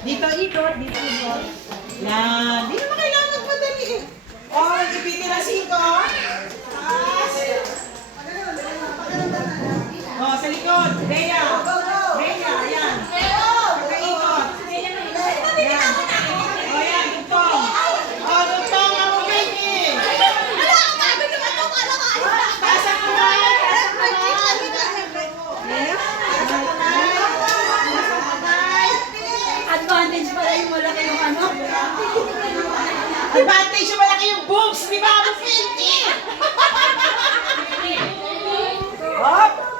Dito ikot, dito ikot. Yan. Di naman kailangan magmadali eh. Oh, ipitin na siko. Taas. Oh, sa likod. Bea. Bea, yan. Pagkaikot. Yan. Oh, yan. Dugtong. Oh, dugtong ang baby. Taas ang kamay. Taas ang kamay. Advantage pala yung malaki yung ano. Advantage yung malaki yung boobs. Di ba? Ang 50. Hop.